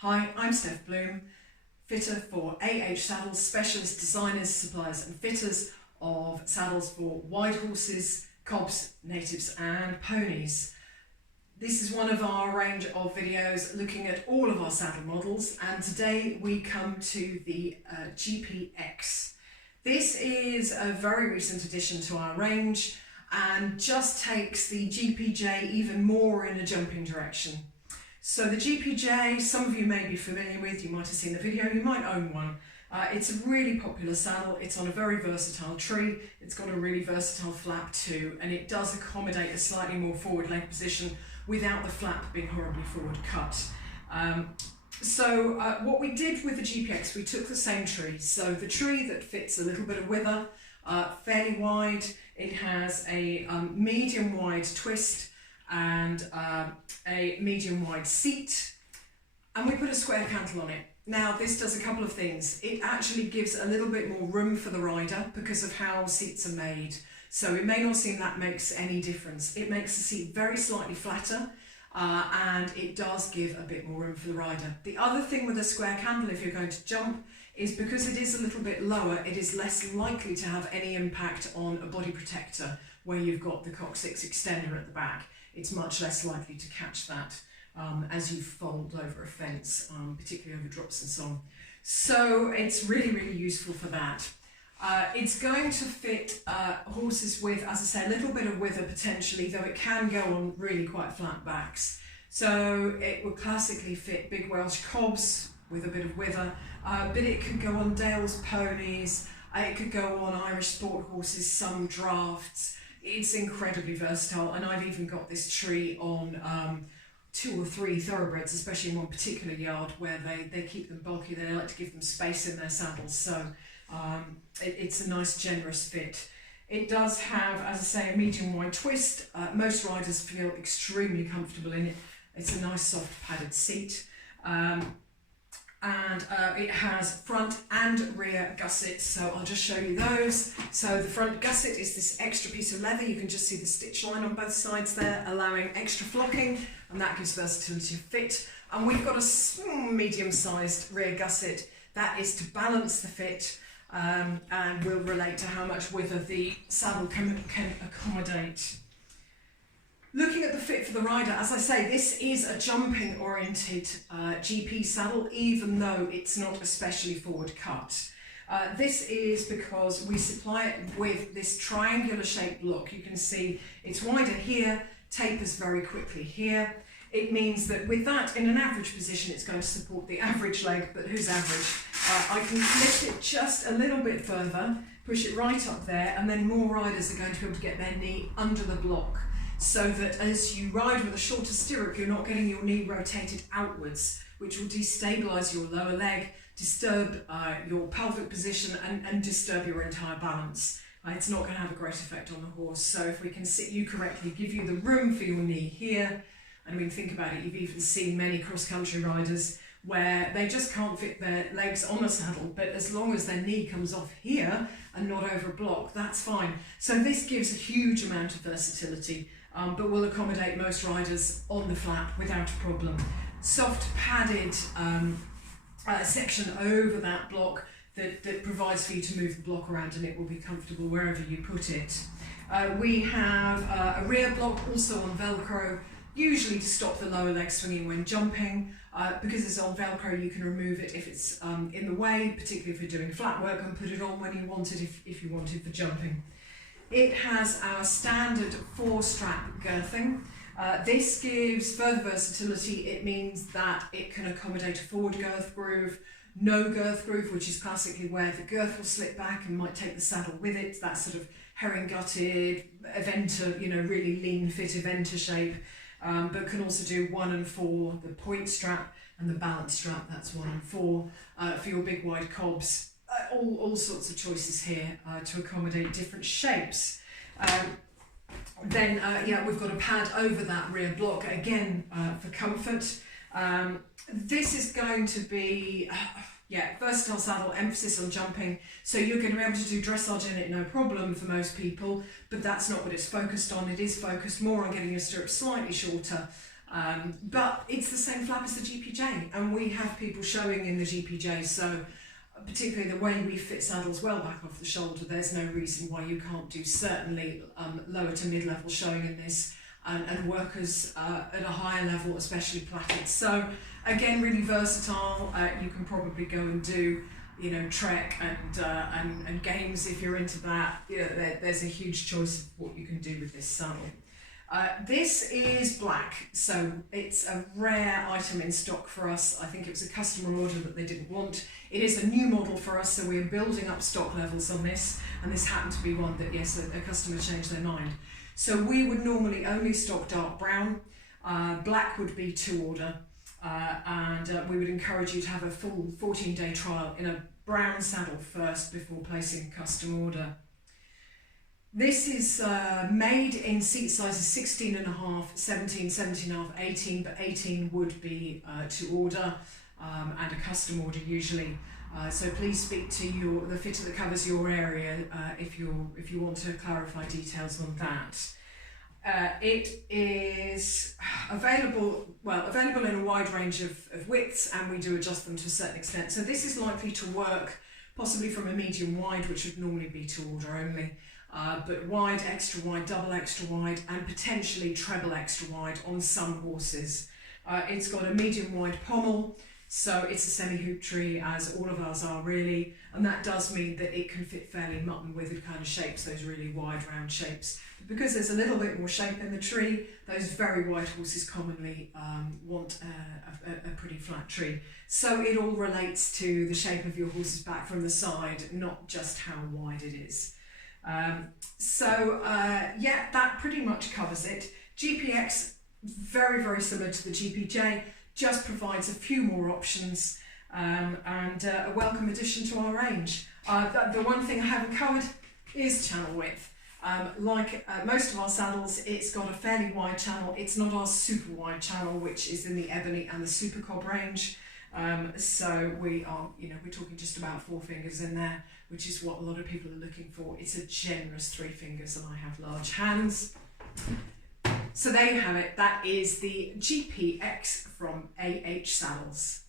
Hi, I'm Steph Bloom, fitter for AH Saddles, specialist designers, suppliers and fitters of saddles for wide horses, cobs, natives and ponies. This is one of our range of videos looking at all of our saddle models, and today we come to the GPX. This is a very recent addition to our range and just takes the GPJ even more in a jumping direction. So the GPJ, some of you may be familiar with, you might have seen the video, you might own one. It's a really popular saddle, it's on a very versatile tree, it's got a really versatile flap too, and it does accommodate a slightly more forward leg position without the flap being horribly forward cut. What we did with the GPX, we took the same tree, so the tree that fits a little bit of wither, fairly wide, it has a medium wide twist, and a medium wide seat, and we put a square cantle on it. Now this does a couple of things. It actually gives a little bit more room for the rider because of how seats are made. So it may not seem that makes any difference. It makes the seat very slightly flatter and it does give a bit more room for the rider. The other thing with a square cantle, if you're going to jump, is because it is a little bit lower, it is less likely to have any impact on a body protector where you've got the coccyx extender at the back. It's much less likely to catch that as you fold over a fence, particularly over drops and so on. So it's really, really useful for that. It's going to fit horses with, as I say, a little bit of wither potentially, though it can go on really quite flat backs. So it would classically fit big Welsh cobs with a bit of wither, but it could go on Dales ponies, it could go on Irish sport horses, some drafts. It's incredibly versatile, and I've even got this tree on 2 or 3 thoroughbreds, especially in one particular yard where they keep them bulky. They like to give them space in their saddles, so it's a nice generous fit. It does have, as I say, a medium wide twist. Most riders feel extremely comfortable in it. It's a nice soft padded seat. It has front and rear gussets, so I'll just show you those. So the front gusset is this extra piece of leather. You can just see the stitch line on both sides there, allowing extra flocking, and that gives versatility of fit. And we've got a small medium-sized rear gusset that is to balance the fit and will relate to how much wither the saddle can accommodate. Looking at the fit for the rider, as I say, this is a jumping oriented GP saddle, even though it's not especially forward cut. This is because we supply it with this triangular shaped block. You can see it's wider here, tapers very quickly here. It means that with that in an average position, it's going to support the average leg, but who's average? I can lift it just a little bit further, push it right up there, and then more riders are going to be able to get their knee under the block, so that as you ride with a shorter stirrup, you're not getting your knee rotated outwards, which will destabilise your lower leg, disturb your pelvic position and disturb your entire balance. It's not going to have a great effect on the horse. So if we can sit you correctly, give you the room for your knee here, and I mean, think about it, you've even seen many cross-country riders where they just can't fit their legs on a saddle, but as long as their knee comes off here and not over a block, that's fine. So this gives a huge amount of versatility, but will accommodate most riders on the flap without a problem. Soft padded section over that block that provides for you to move the block around, and it will be comfortable wherever you put it. We have a rear block also on Velcro, usually to stop the lower leg swinging when jumping. Because it's on Velcro, you can remove it if it's in the way, particularly if you're doing flat work, and put it on when you want it if you want it for jumping. It has our standard 4-strap girthing. This gives further versatility. It means that it can accommodate a forward girth groove, no girth groove, which is classically where the girth will slip back and might take the saddle with it. That sort of herring gutted, eventer, really lean fit eventer shape. But can also do 1 and 4, the point strap and the balance strap, that's 1 and 4, for your big wide cobs. All sorts of choices here to accommodate different shapes. We've got a pad over that rear block, again for comfort. This is going to be versatile saddle, emphasis on jumping, so you're going to be able to do dressage in it no problem for most people, but that's not what it's focused on. It is focused more on getting your stirrups slightly shorter But it's the same flap as the GPJ, and we have people showing in the GPJ, so particularly the way we fit saddles well back off the shoulder, there's no reason why you can't do certainly lower to mid-level showing in this, and workers at a higher level, especially plaited. So again, really versatile. You can probably go and do, you know, trek and games if you're into that. You know, there's a huge choice of what you can do with this saddle. This is black, so it's a rare item in stock for us. I think it was a customer order that they didn't want. It is a new model for us, so we're building up stock levels on this, and this happened to be one that, yes, a customer changed their mind. So we would normally only stock dark brown. Black would be to order, and we would encourage you to have a full 14-day trial in a brown saddle first before placing a custom order. This is made in seat sizes 16.5, 17, 17.5, 18, but 18 would be to order and a custom order usually. So please speak to the fitter that covers your area if you want to clarify details on that. It is available in a wide range of widths, and we do adjust them to a certain extent. So this is likely to work possibly from a medium wide, which would normally be to order only. But wide, extra wide, double extra wide, and potentially treble extra wide on some horses. It's got a medium wide pommel, so it's a semi-hoop tree, as all of ours are really, and that does mean that it can fit fairly mutton-withered kind of shapes, those really wide round shapes. But because there's a little bit more shape in the tree, those very wide horses commonly want a pretty flat tree. So it all relates to the shape of your horse's back from the side, not just how wide it is. Yeah, that pretty much covers it. GPX, very, very similar to the GPJ, just provides a few more options and a welcome addition to our range. The one thing I haven't covered is channel width. Like most of our saddles, it's got a fairly wide channel. It's not our super wide channel, which is in the ebony and the super cob range. So we're talking just about 4 fingers in there, which is what a lot of people are looking for. It's a generous 3 fingers, and I have large hands. So there you have it. That is the GPX from AH Saddles.